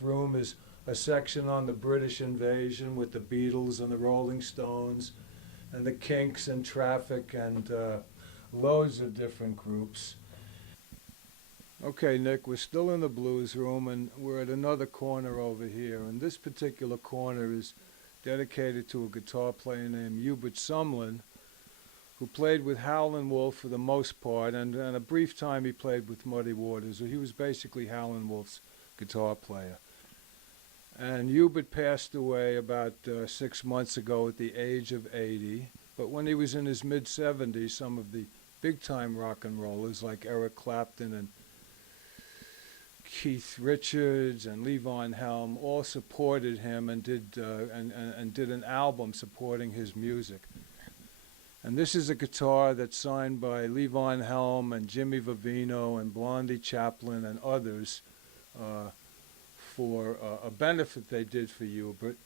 room is a section on the British invasion with the Beatles and the Rolling Stones and the Kinks and Traffic and loads of different groups. Okay, Nick, we're still in the blues room, and we're at another corner over here. And this particular corner is dedicated to a guitar player named Hubert Sumlin, who played with Howlin' Wolf for the most part, and a brief time he played with Muddy Waters. So he was basically Howlin' Wolf's guitar player. And Hubert passed away about 6 months ago at the age of 80. But when he was in his mid-70s, some of the big-time rock and rollers like Eric Clapton and Keith Richards and Levon Helm all supported him and did an album supporting his music. And this is a guitar that's signed by Levon Helm and Jimmy Vivino and Blondie Chaplin and others for a benefit they did for Hubert.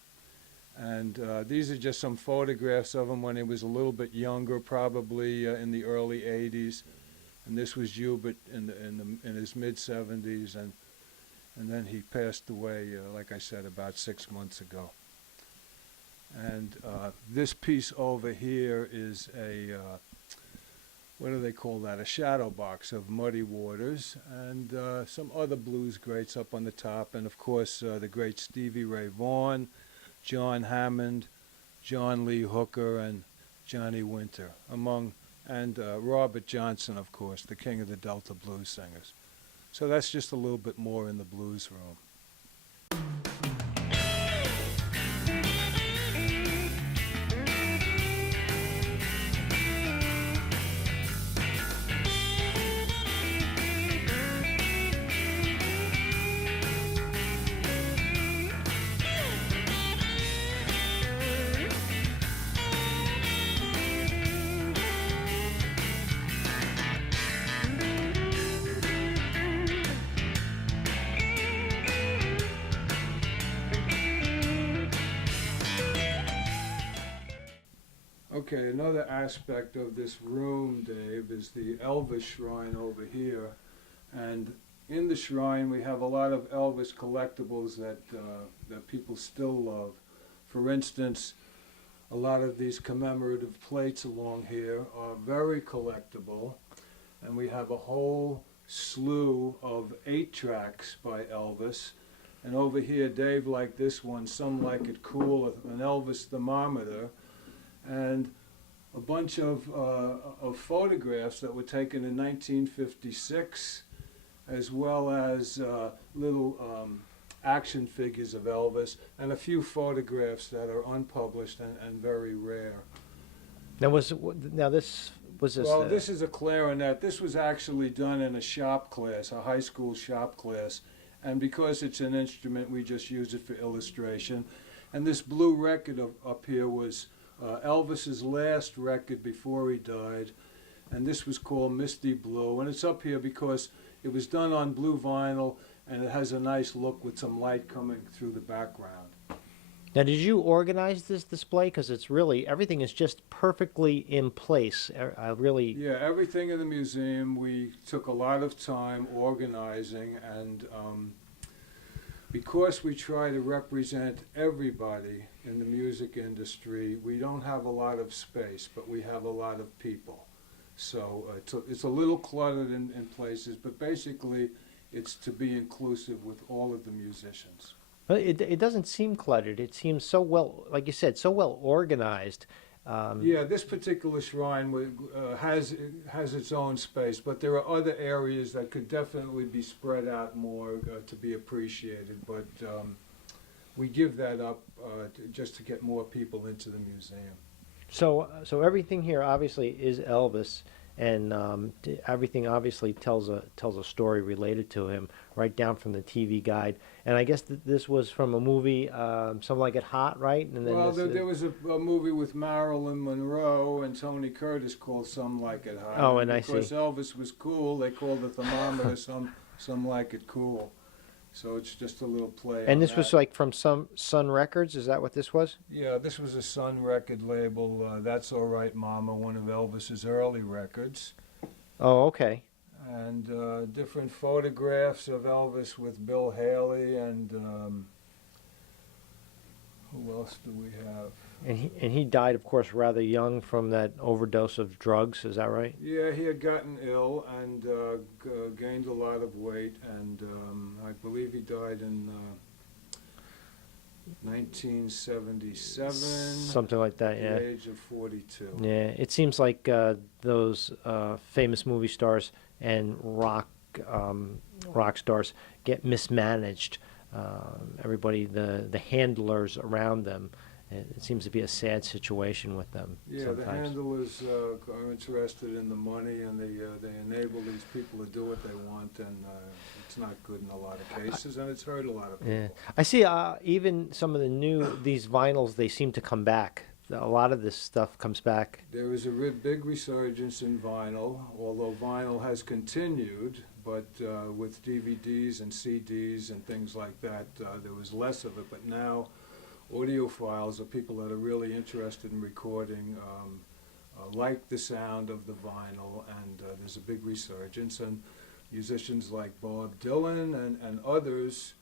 And these are just some photographs of him when he was a little bit younger, probably in the early 80s. And this was Hubert in his mid-70s, and then he passed away, like I said, about 6 months ago. And this piece over here is a, what do they call that, a shadow box of Muddy Waters, and some other blues greats up on the top, and of course the great Stevie Ray Vaughan, John Hammond, John Lee Hooker, and Johnny Winter, and Robert Johnson, of course, the king of the Delta blues singers. So that's just a little bit more in the blues room. Okay, another aspect of this room, Dave, is the Elvis shrine over here. And in the shrine we have a lot of Elvis collectibles that people still love. For instance, a lot of these commemorative plates along here are very collectible. And we have a whole slew of 8-tracks by Elvis. And over here, Dave liked this one, Some Like It Cool, an Elvis thermometer, and a bunch of photographs that were taken in 1956, as well as little action figures of Elvis, and a few photographs that are unpublished and very rare. Now this was this. Well, this is a clarinet. This was actually done in a shop class, a high school shop class, and because it's an instrument, we just use it for illustration. And this blue record up here was Elvis's last record before he died, and this was called Misty Blue, and it's up here because it was done on blue vinyl, and it has a nice look with some light coming through the background. Now, did you organize this display? Because it's really, everything is just perfectly in place. Yeah, everything in the museum we took a lot of time organizing, and because we try to represent everybody in the music industry, we don't have a lot of space, but we have a lot of people. So it's a little cluttered in places, but basically it's to be inclusive with all of the musicians. But it doesn't seem cluttered. It seems so well, like you said, so well organized. Yeah, this particular shrine has its own space, but there are other areas that could definitely be spread out more to be appreciated. But we give that up just to get more people into the museum. So everything here obviously is Elvis, and everything obviously tells a story related to him, right down from the TV guide. And I guess this was from a movie, Some Like It Hot, right? And then well, there was a movie with Marilyn Monroe and Tony Curtis called Some Like It Hot. Oh, and I see. Because Elvis was cool, they called the thermometer Some Like It Cool. So it's just a little play. And this was like from some Sun Records. Is that what this was? Yeah, this was a Sun record label. That's All Right Mama, one of Elvis's early records. Oh, okay. And different photographs of Elvis with Bill Haley and else do we have? And he died, of course, rather young from that overdose of drugs. Is that right? Yeah, he had gotten ill and gained a lot of weight, and I believe he died in 1977. Something like that. At Yeah. the age of 42. Yeah. It seems like those famous movie stars and rock stars get mismanaged. Everybody, the handlers around them. It seems to be a sad situation with them. Yeah, sometimes. the handlers are interested in the money, and they enable these people to do what they want, and it's not good in a lot of cases, and it's hurt a lot of people. Yeah, I see. Even some of these vinyls, they seem to come back. A lot of this stuff comes back. There is a big resurgence in vinyl, although vinyl has continued, but with DVDs and CDs and things like that, there was less of it. But now, audiophiles are people that are really interested in recording, like the sound of the vinyl, and there's a big resurgence. And musicians like Bob Dylan and others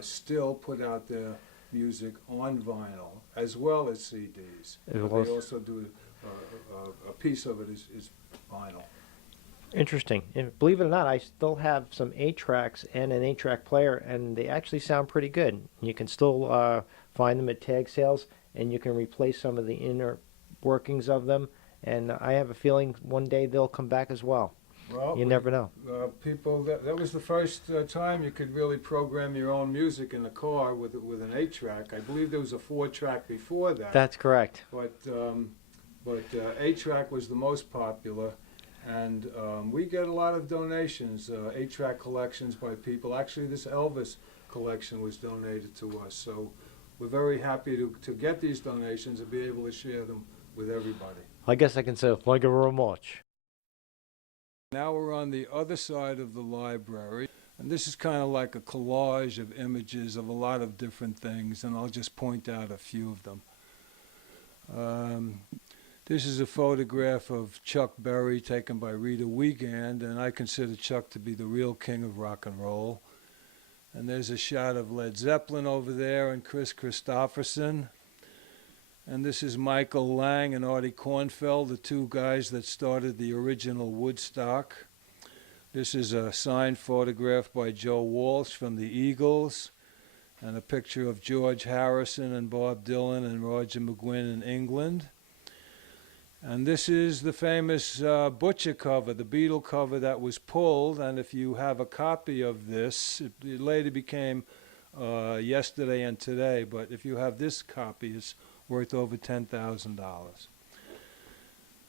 still put out their music on vinyl as well as CDs. They also do a piece of it is vinyl. Interesting. And believe it or not, I still have some 8-tracks and an 8-track player, and they actually sound pretty good. You can still find them at tag sales, and you can replace some of the inner workings of them. And I have a feeling one day they'll come back as well. Well, you never know. People, that was the first time you could really program your own music in a car with an 8-track. I believe there was a 4-track before that. That's correct. But 8-track was the most popular, and we get a lot of donations, 8-track collections by people. Actually, this Elvis collection was donated to us, so we're very happy to get these donations and be able to share them with everybody. I guess I can say thank you very much. Now we're on the other side of the library, and this is kind of like a collage of images of a lot of different things, and I'll just point out a few of them. This is a photograph of Chuck Berry taken by Rita Wiegand, and I consider Chuck to be the real king of rock and roll. And there's a shot of Led Zeppelin over there and Chris Christopherson. And this is Michael Lang and Artie Kornfeld, the two guys that started the original Woodstock. This is a signed photograph by Joe Walsh from the Eagles, and a picture of George Harrison and Bob Dylan and Roger McGuinn in England. And this is the famous Butcher cover, the Beatle cover that was pulled, and if you have a copy of this, it later became Yesterday and Today, but if you have this copy, it's worth over $10,000.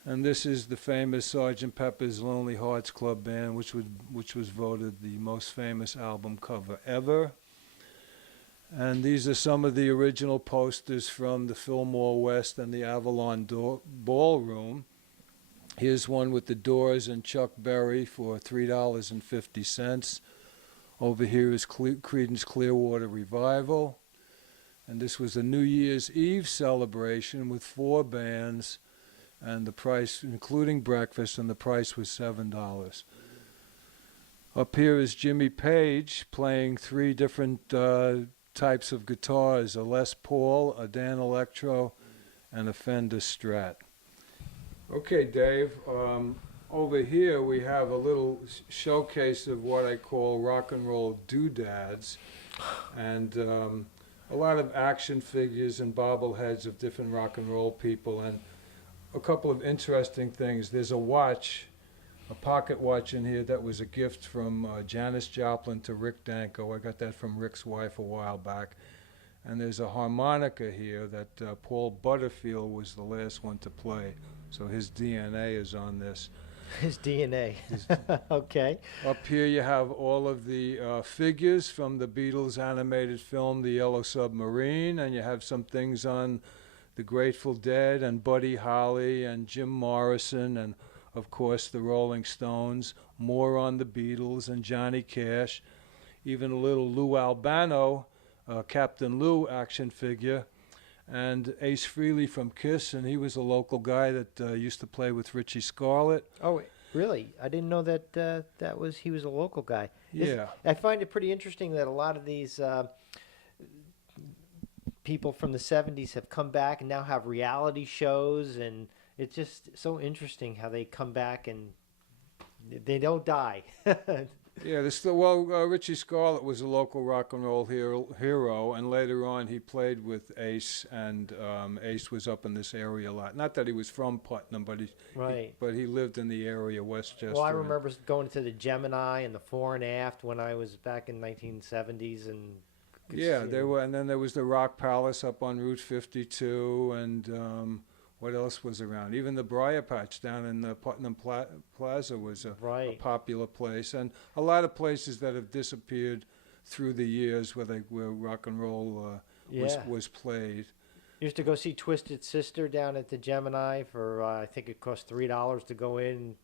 And this is the famous Sgt. Pepper's Lonely Hearts Club Band, which was voted the most famous album cover ever. And these are some of the original posters from the Fillmore West and the Avalon Ballroom. Here's one with the Doors and Chuck Berry for $3.50. Over here is Creedence Clearwater Revival. And this was a New Year's Eve celebration with 4 bands, and the price, including breakfast, and the price was $7. Up here is Jimmy Page playing 3 different types of guitars, a Les Paul, a Dan Electro, and a Fender Strat. Okay, Dave, over here we have a little showcase of what I call rock and roll doodads, and a lot of action figures and bobbleheads of different rock and roll people, and a couple of interesting things. There's a watch, a pocket watch in here that was a gift from Janis Joplin to Rick Danko. I got that from Rick's wife a while back. And there's a harmonica here that Paul Butterfield was the last one to play. So his DNA is on this. His DNA. Okay. Up here you have all of the figures from the Beatles animated film, The Yellow Submarine, and you have some things on the Grateful Dead and Buddy Holly and Jim Morrison and, of course, the Rolling Stones, more on the Beatles and Johnny Cash, even a little Lou Albano, Captain Lou action figure, and Ace Frehley from Kiss, and he was a local guy that used to play with Richie Scarlett. Oh, really? I didn't know that he was a local guy. Yeah. I find it pretty interesting that a lot of these people from the 70s have come back and now have reality shows, and it's just so interesting how they come back and they don't die. Yeah, Richie Scarlett was a local rock and roll hero, and later on he played with Ace, and Ace was up in this area a lot. Not that he was from Putnam, Right. but he lived in the area, Westchester. Well, I remember going to the Gemini and the fore and aft when I was back in 1970s, and Yeah, there were, and then there was the Rock Palace up on Route 52, and what else was around? Even the Briar Patch down in the Putnam Plaza was a Right. popular place, and a lot of places that have disappeared through the years where rock and roll Yeah. was played. Used to go see Twisted Sister down at the Gemini for I think it cost $3 to go in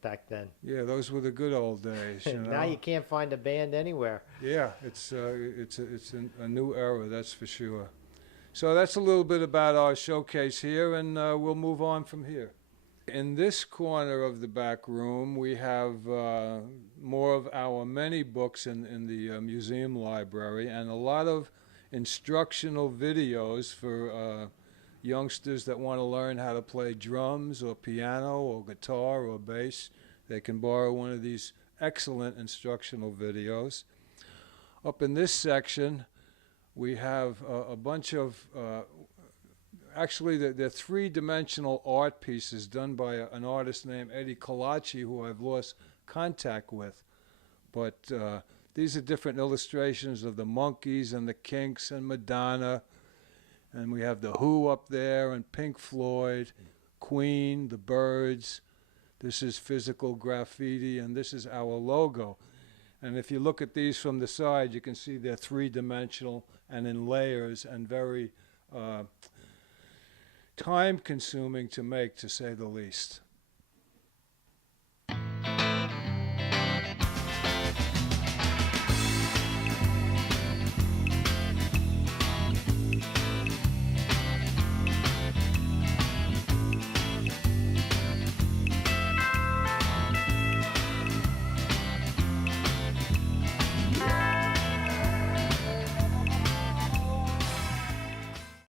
back then. Yeah, those were the good old days. You know? Now you can't find a band anywhere. Yeah, it's a new era, that's for sure. So that's a little bit about our showcase here, and we'll move on from here. In this corner of the back room, we have more of our many books in the museum library, and a lot of instructional videos for youngsters that want to learn how to play drums or piano or guitar or bass. They can borrow one of these excellent instructional videos. Up in this section, we have a bunch of, actually they're three-dimensional art pieces done by an artist named Eddie Colaci, who I've lost contact with. But these are different illustrations of the Monkees and the Kinks and Madonna. And we have the Who up there and Pink Floyd, Queen, the Byrds. This is physical graffiti, and this is our logo. And if you look at these from the side, you can see they're three-dimensional and in layers and very time-consuming to make, to say the least.